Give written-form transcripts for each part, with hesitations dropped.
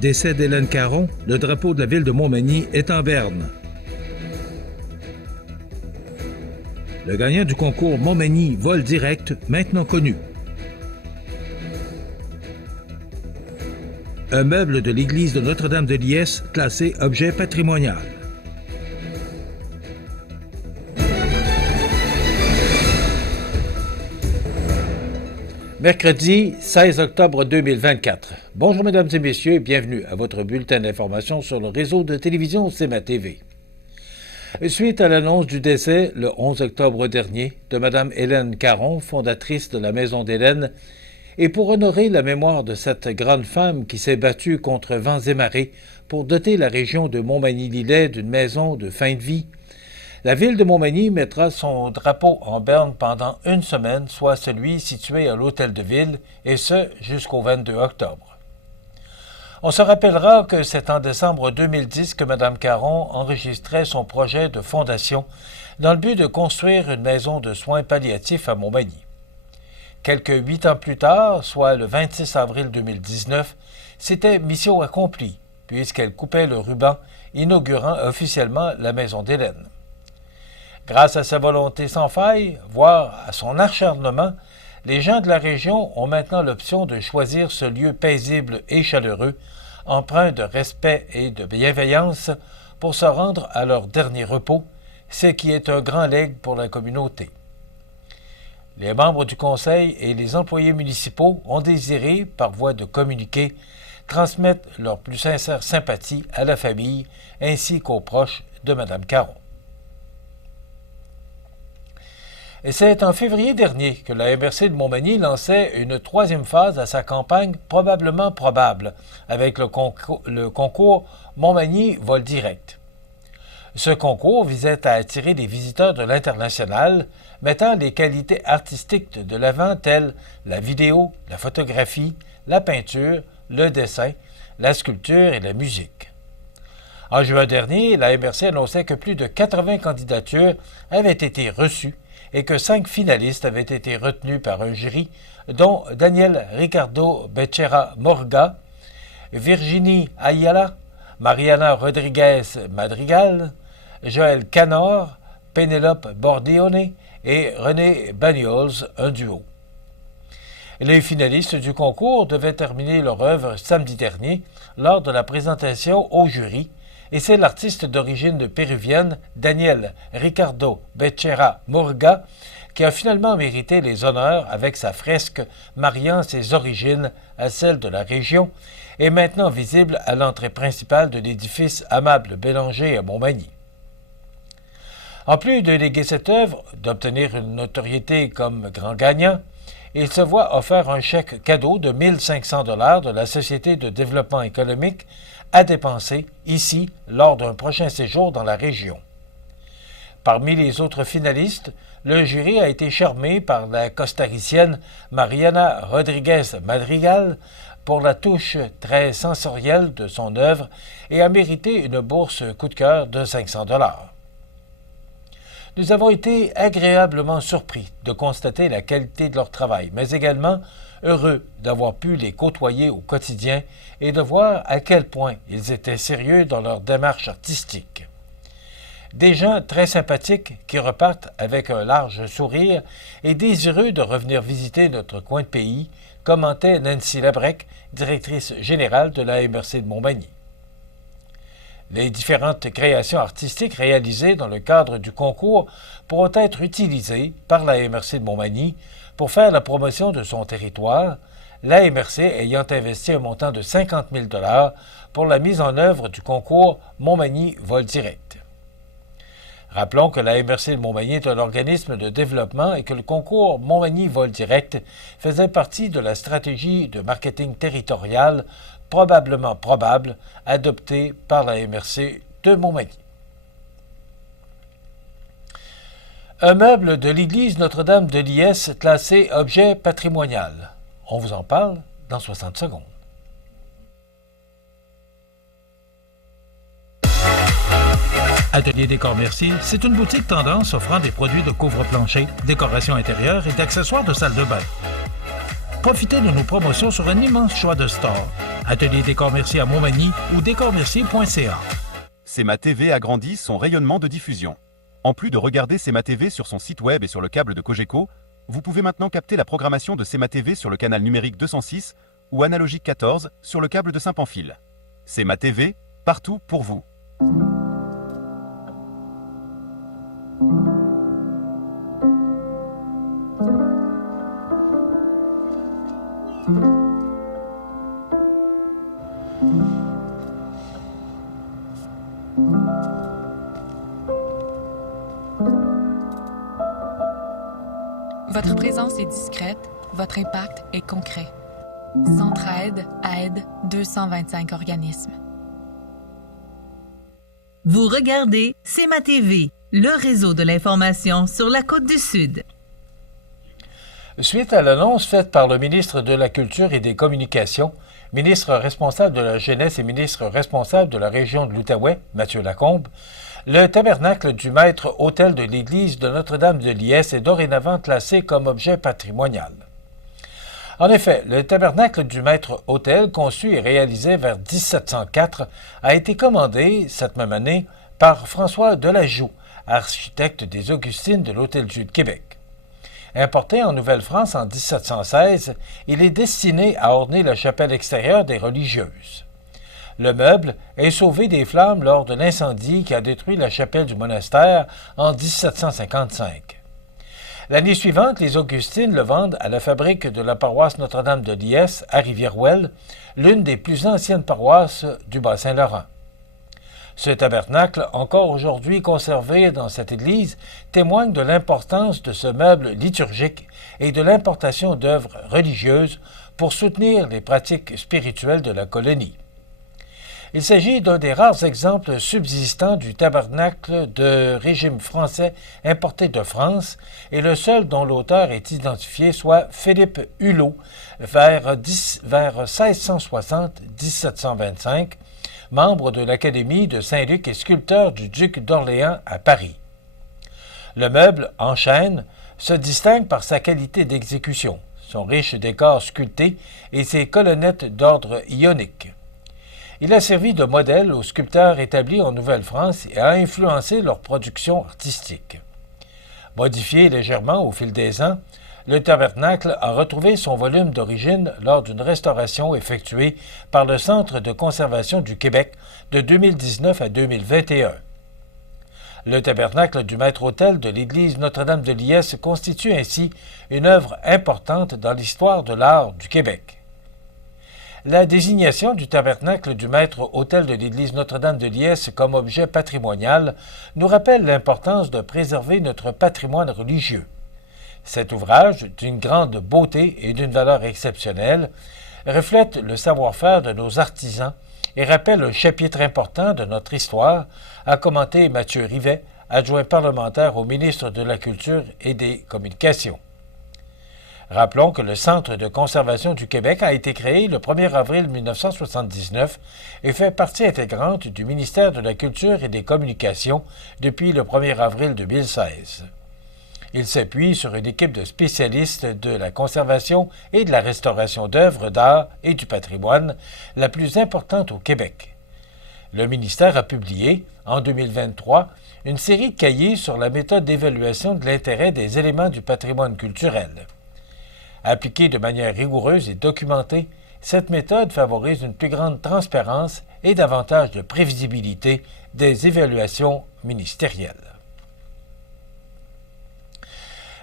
Décès d'Hélène Caron, le drapeau de la ville de Montmagny est en berne. Le gagnant du concours Montmagny Vol Direct, maintenant connu. Un meuble de l'église de Notre-Dame de Liesse classé objet patrimonial. Mercredi 16 octobre 2024. Bonjour mesdames et messieurs et bienvenue à votre bulletin d'information sur le réseau de télévision CMA TV. Suite à l'annonce du décès, le 11 octobre dernier, de Mme Hélène Caron, fondatrice de la Maison d'Hélène, et pour honorer la mémoire de cette grande femme qui s'est battue contre vents et marées pour doter la région de Montmagny-Lillet d'une maison de fin de vie, la ville de Montmagny mettra son drapeau en berne pendant une semaine, soit celui situé à l'Hôtel de Ville, et ce jusqu'au 22 octobre. On se rappellera que c'est en décembre 2010 que Mme Caron enregistrait son projet de fondation dans le but de construire une maison de soins palliatifs à Montmagny. Quelques 8 ans plus tard, soit le 26 avril 2019, c'était mission accomplie, puisqu'elle coupait le ruban inaugurant officiellement la Maison d'Hélène. Grâce à sa volonté sans faille, voire à son acharnement, les gens de la région ont maintenant l'option de choisir ce lieu paisible et chaleureux, empreint de respect et de bienveillance, pour se rendre à leur dernier repos, ce qui est un grand legs pour la communauté. Les membres du conseil et les employés municipaux ont désiré, par voie de communiqué, transmettre leur plus sincère sympathie à la famille ainsi qu'aux proches de Mme Caron. Et c'est en février dernier que la MRC de Montmagny lançait une troisième phase à sa campagne probablement probable, avec le concours Montmagny Vol Direct. Ce concours visait à attirer des visiteurs de l'international, mettant les qualités artistiques de l'avant telles la vidéo, la photographie, la peinture, le dessin, la sculpture et la musique. En juin dernier, la MRC annonçait que plus de 80 candidatures avaient été reçues et que 5 finalistes avaient été retenus par un jury, dont Daniel Ricardo Becerra Morga, Virginie Ayala, Mariana Rodriguez Madrigal, Joël Canor, Pénélope Bordione et René Bagnols, un duo. Les finalistes du concours devaient terminer leur œuvre samedi dernier lors de la présentation au jury, et c'est l'artiste d'origine péruvienne Daniel Ricardo Becerra Morga qui a finalement mérité les honneurs avec sa fresque mariant ses origines à celles de la région et maintenant visible à l'entrée principale de l'édifice Amable Bélanger à Montmagny. En plus de léguer cette œuvre, d'obtenir une notoriété comme grand gagnant, il se voit offert un chèque cadeau de 1 500 $ de la Société de développement économique à dépenser ici lors d'un prochain séjour dans la région. Parmi les autres finalistes, le jury a été charmé par la costaricienne Mariana Rodriguez Madrigal pour la touche très sensorielle de son œuvre et a mérité une bourse coup de cœur de 500 $. Nous avons été agréablement surpris de constater la qualité de leur travail, mais également heureux d'avoir pu les côtoyer au quotidien et de voir à quel point ils étaient sérieux dans leur démarche artistique. Des gens très sympathiques qui repartent avec un large sourire et désireux de revenir visiter notre coin de pays, commentait Nancy Labrec, directrice générale de la MRC de Montmagny. Les différentes créations artistiques réalisées dans le cadre du concours pourront être utilisées par la MRC de Montmagny pour faire la promotion de son territoire, la MRC ayant investi un montant de 50 000 $ pour la mise en œuvre du concours Montmagny Vol Direct. Rappelons que la MRC de Montmagny est un organisme de développement et que le concours Montmagny Vol Direct faisait partie de la stratégie de marketing territorial probablement probable adoptée par la MRC de Montmagny. Un meuble de l'église Notre-Dame de Liesse classé objet patrimonial. On vous en parle dans 60 secondes. Atelier Décor Mercier, c'est une boutique tendance offrant des produits de couvre-plancher, décoration intérieure et d'accessoires de salle de bain. Profitez de nos promotions sur un immense choix de stores. Atelier Décor Mercier à Montmagny ou décormercier.ca. CMA TV agrandit son rayonnement de diffusion. En plus de regarder CMA TV sur son site web et sur le câble de Cogeco, vous pouvez maintenant capter la programmation de CMA TV sur le canal numérique 206 ou analogique 14 sur le câble de Saint-Pamphile. CMA TV, partout pour vous. Votre présence est discrète, votre impact est concret. Centraide aide 225 organismes. Vous regardez CMA TV, le réseau de l'information sur la Côte-du-Sud. Suite à l'annonce faite par le ministre de la Culture et des Communications, ministre responsable de la Jeunesse et ministre responsable de la région de l'Outaouais, Mathieu Lacombe, le tabernacle du maître-autel de l'église de Notre-Dame de Liesse est dorénavant classé comme objet patrimonial. En effet, le tabernacle du maître-autel, conçu et réalisé vers 1704, a été commandé cette même année par François Delajoux, architecte des Augustines de l'Hôtel-Dieu de Québec. Importé en Nouvelle-France en 1716, il est destiné à orner la chapelle extérieure des religieuses. Le meuble est sauvé des flammes lors de l'incendie qui a détruit la chapelle du monastère en 1755. L'année suivante, les Augustines le vendent à la fabrique de la paroisse Notre-Dame de Liesse à Rivière-Ouelle, l'une des plus anciennes paroisses du Bas-Saint-Laurent. Ce tabernacle, encore aujourd'hui conservé dans cette église, témoigne de l'importance de ce meuble liturgique et de l'importation d'œuvres religieuses pour soutenir les pratiques spirituelles de la colonie. Il s'agit d'un des rares exemples subsistants du tabernacle de régime français importé de France et le seul dont l'auteur est identifié, soit Philippe Hulot, vers 1660-1725, membre de l'Académie de Saint-Luc et sculpteur du duc d'Orléans à Paris. Le meuble, en chêne, se distingue par sa qualité d'exécution, son riche décor sculpté et ses colonnettes d'ordre ionique. Il a servi de modèle aux sculpteurs établis en Nouvelle-France et a influencé leur production artistique. Modifié légèrement au fil des ans, le tabernacle a retrouvé son volume d'origine lors d'une restauration effectuée par le Centre de conservation du Québec de 2019 à 2021. Le tabernacle du maître-autel de l'église Notre-Dame de Liesse constitue ainsi une œuvre importante dans l'histoire de l'art du Québec. La désignation du tabernacle du maître-autel de l'église Notre-Dame de Liesse comme objet patrimonial nous rappelle l'importance de préserver notre patrimoine religieux. Cet ouvrage, d'une grande beauté et d'une valeur exceptionnelle, reflète le savoir-faire de nos artisans et rappelle un chapitre important de notre histoire, a commenté Mathieu Rivet, adjoint parlementaire au ministre de la Culture et des Communications. Rappelons que le Centre de conservation du Québec a été créé le 1er avril 1979 et fait partie intégrante du ministère de la Culture et des Communications depuis le 1er avril 2016. Il s'appuie sur une équipe de spécialistes de la conservation et de la restauration d'œuvres d'art et du patrimoine, la plus importante au Québec. Le ministère a publié, en 2023, une série de cahiers sur la méthode d'évaluation de l'intérêt des éléments du patrimoine culturel. Appliquée de manière rigoureuse et documentée, cette méthode favorise une plus grande transparence et davantage de prévisibilité des évaluations ministérielles.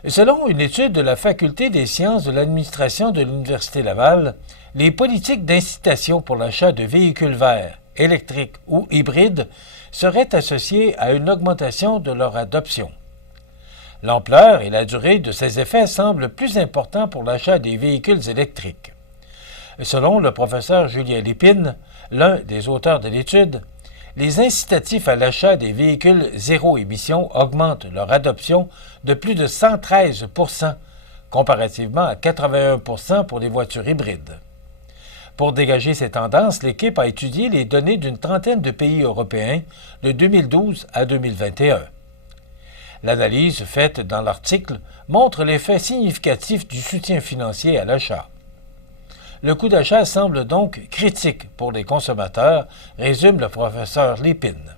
Selon une étude de la Faculté des sciences de l'administration de l'Université Laval, les politiques d'incitation pour l'achat de véhicules verts, électriques ou hybrides seraient associées à une augmentation de leur adoption. L'ampleur et la durée de ces effets semblent plus importants pour l'achat des véhicules électriques. Selon le professeur Julien Lépine, l'un des auteurs de l'étude, les incitatifs à l'achat des véhicules zéro émission augmentent leur adoption de plus de 113 %, comparativement à 81 % pour les voitures hybrides. Pour dégager ces tendances, l'équipe a étudié les données d'une trentaine de pays européens de 2012 à 2021. L'analyse faite dans l'article montre l'effet significatif du soutien financier à l'achat. Le coût d'achat semble donc critique pour les consommateurs, résume le professeur Lépine.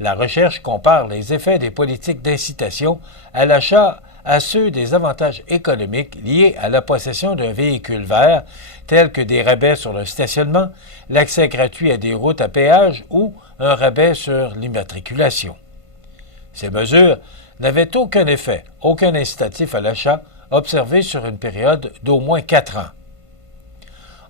La recherche compare les effets des politiques d'incitation à l'achat à ceux des avantages économiques liés à la possession d'un véhicule vert, tels que des rabais sur le stationnement, l'accès gratuit à des routes à péage ou un rabais sur l'immatriculation. Ces mesures n'avaient aucun effet, aucun incitatif à l'achat observé sur une période d'au moins 4 ans.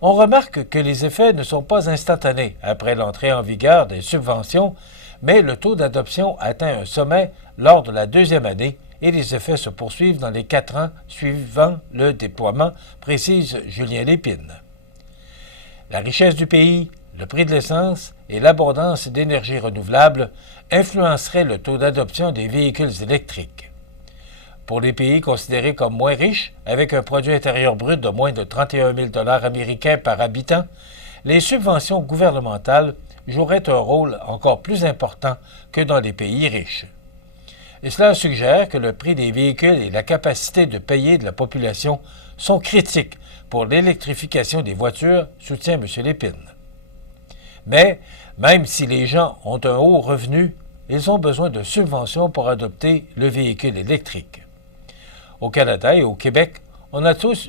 On remarque que les effets ne sont pas instantanés après l'entrée en vigueur des subventions, mais le taux d'adoption atteint un sommet lors de la 2e année et les effets se poursuivent dans les 4 ans suivant le déploiement, précise Julien Lépine. La richesse du pays, le prix de l'essence et l'abondance d'énergie renouvelable influenceraient le taux d'adoption des véhicules électriques. Pour les pays considérés comme moins riches, avec un produit intérieur brut de moins de 31 000 $ américains par habitant, les subventions gouvernementales joueraient un rôle encore plus important que dans les pays riches. Et cela suggère que le prix des véhicules et la capacité de payer de la population sont critiques pour l'électrification des voitures, soutient M. Lépine. Mais, même si les gens ont un haut revenu, ils ont besoin de subventions pour adopter le véhicule électrique. Au Canada et au Québec, on a tous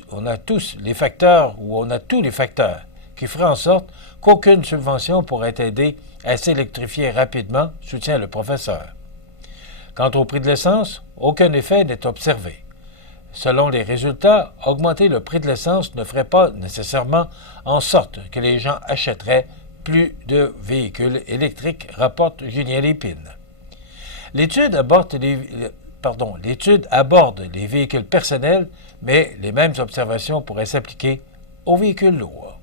les facteurs qui feraient en sorte qu'aucune subvention pourrait aider à s'électrifier rapidement, soutient le professeur. Quant au prix de l'essence, aucun effet n'est observé. Selon les résultats, augmenter le prix de l'essence ne ferait pas nécessairement en sorte que les gens achèteraient plus de véhicules électriques, rapporte Julien Lépine. L'étude aborde les véhicules personnels, mais les mêmes observations pourraient s'appliquer aux véhicules lourds.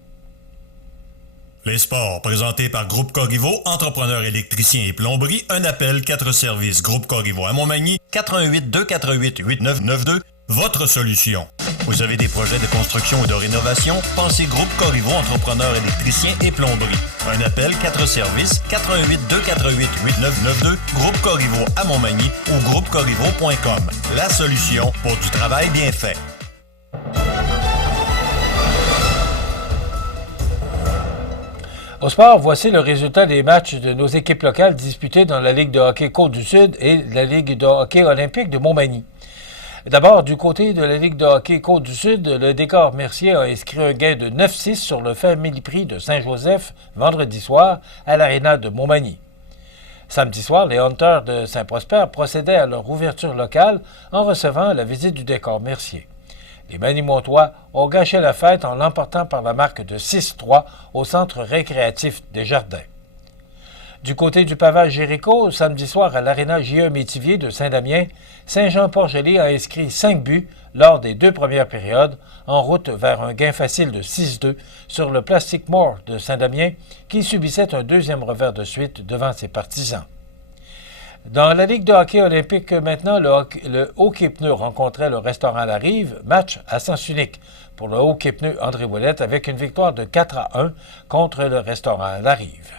Les sports, présentés par Groupe Corriveau, entrepreneur électricien et plomberie, un appel, 4 services. Groupe Corriveau à Montmagny, 88 248 8992, votre solution. Vous avez des projets de construction ou de rénovation? Pensez Groupe Corriveau, entrepreneur électricien et plomberie. Un appel, 4 services, 88 248 8992, Groupe Corriveau à Montmagny ou groupecorriveau.com. La solution pour du travail bien fait. Au sport, voici le résultat des matchs de nos équipes locales disputées dans la Ligue de hockey Côte-du-Sud et la Ligue de hockey olympique de Montmagny. D'abord, du côté de la Ligue de hockey Côte-du-Sud, le Décor Mercier a inscrit un gain de 9-6 sur le Family Prix de Saint-Joseph vendredi soir à l'Aréna de Montmagny. Samedi soir, les Hunters de Saint-Prosper procédaient à leur ouverture locale en recevant la visite du Décor Mercier. Les Manimontois ont gâché la fête en l'emportant par la marque de 6-3 au centre récréatif des Jardins. Du côté du pavage Jéricho, samedi soir à l'Aréna J.E. Métivier de Saint-Damien, Saint-Jean-Port-Joli a inscrit 5 buts lors des 2 premières périodes, en route vers un gain facile de 6-2 sur le Plastic Moore de Saint-Damien, qui subissait un 2e revers de suite devant ses partisans. Dans la Ligue de hockey olympique, maintenant, le hockey pneu rencontrait le restaurant La Rive, match à sens unique pour le hockey pneu André Ouellette avec une victoire de 4-1 contre le restaurant La Rive.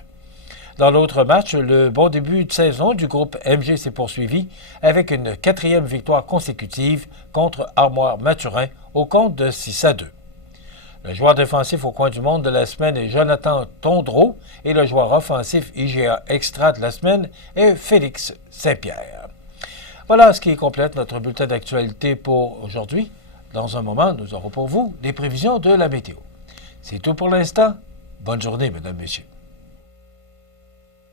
Dans l'autre match, le bon début de saison du groupe MG s'est poursuivi avec une 4e victoire consécutive contre Armoire Mathurin au compte de 6-2. Le joueur défensif au coin du monde de la semaine est Jonathan Tondreau et le joueur offensif IGA Extra de la semaine est Félix Saint-Pierre. Voilà ce qui complète notre bulletin d'actualité pour aujourd'hui. Dans un moment, nous aurons pour vous les prévisions de la météo. C'est tout pour l'instant. Bonne journée, mesdames, messieurs.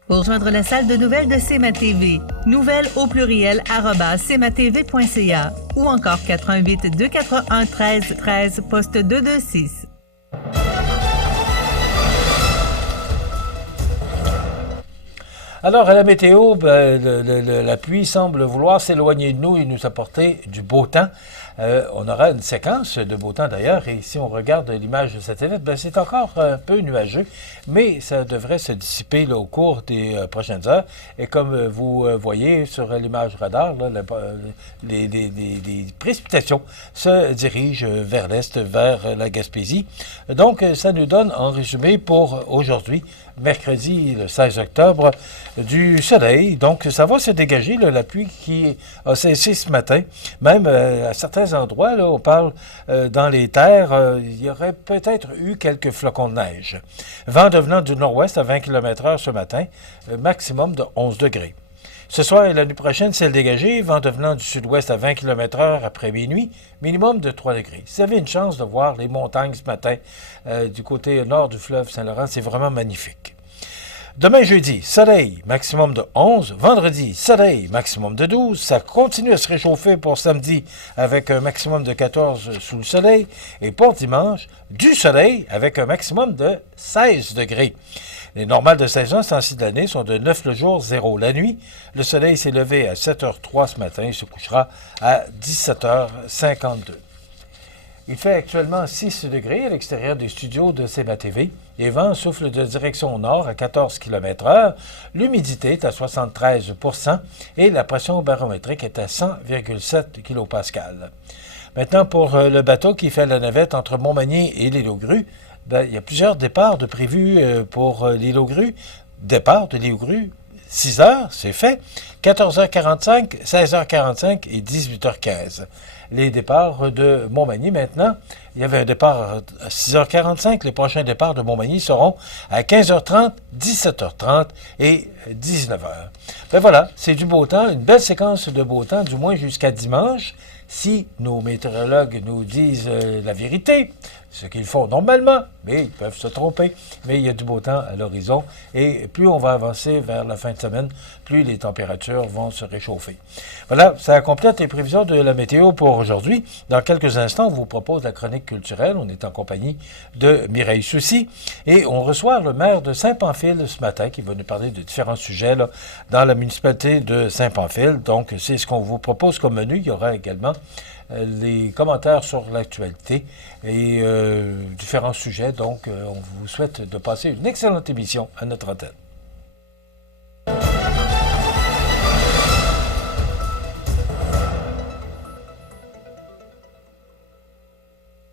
Pour joindre la salle de nouvelles de CMA-TV, nouvelles au pluriel @cmatv.ca ou encore 88 241 13 13 poste 226. Alors, à la météo, la pluie semble vouloir s'éloigner de nous et nous apporter du beau temps. On aura une séquence de beau temps d'ailleurs, et si on regarde l'image de satellite, c'est encore un peu nuageux, mais ça devrait se dissiper là, au cours des prochaines heures. Et comme vous voyez sur l'image radar, là, les précipitations se dirigent vers l'est, vers la Gaspésie. Donc, ça nous donne en résumé pour aujourd'hui mercredi, le 16 octobre, du soleil. Donc, ça va se dégager, là, la pluie qui a cessé ce matin. Même à certains endroits, là, on parle dans les terres, il y aurait peut-être eu quelques flocons de neige. Vent devenant du nord-ouest à 20 km/h ce matin, maximum de 11 degrés. Ce soir et la nuit prochaine, ciel dégagé, vent devenant du sud-ouest à 20 km/h après minuit, minimum de 3 degrés. Si vous avez une chance de voir les montagnes ce matin du côté nord du fleuve Saint-Laurent, c'est vraiment magnifique. Demain jeudi, soleil, maximum de 11. Vendredi, soleil, maximum de 12. Ça continue à se réchauffer pour samedi avec un maximum de 14 sous le soleil. Et pour dimanche, du soleil avec un maximum de 16 degrés. Les normales de saison, ce temps-ci de l'année, sont de 9 le jour, 0 la nuit. Le soleil s'est levé à 7h03 ce matin. Il se couchera à 17h52. Il fait actuellement 6 degrés à l'extérieur des studios de CMA-TV. Les vents soufflent de direction nord à 14 km/h. L'humidité est à 73 % et la pression barométrique est à 100,7 kPa. Maintenant, pour le bateau qui fait la navette entre Montmagny et l'île aux Grues, il y a plusieurs départs de prévus pour l'île aux Grues. Départ de l'île aux Grues, 6 heures, c'est fait. 14h45, 16h45 et 18h15. Les départs de Montmagny maintenant, il y avait un départ à 6h45. Les prochains départs de Montmagny seront à 15h30, 17h30 et 19h. Ben voilà, c'est du beau temps, une belle séquence de beau temps, du moins jusqu'à dimanche, si nos météorologues nous disent la vérité, ce qu'ils font normalement, mais ils peuvent se tromper. Mais il y a du beau temps à l'horizon et plus on va avancer vers la fin de semaine, plus les températures vont se réchauffer. Voilà, ça complète les prévisions de la météo pour aujourd'hui. Dans quelques instants, on vous propose la chronique culturelle. On est en compagnie de Mireille Soucy et on reçoit le maire de Saint-Pamphile ce matin qui va nous parler de différents sujets là, dans la municipalité de Saint-Pamphile. Donc, c'est ce qu'on vous propose comme menu. Il y aura également les commentaires sur l'actualité et différents sujets. Donc, on vous souhaite de passer une excellente émission à notre antenne.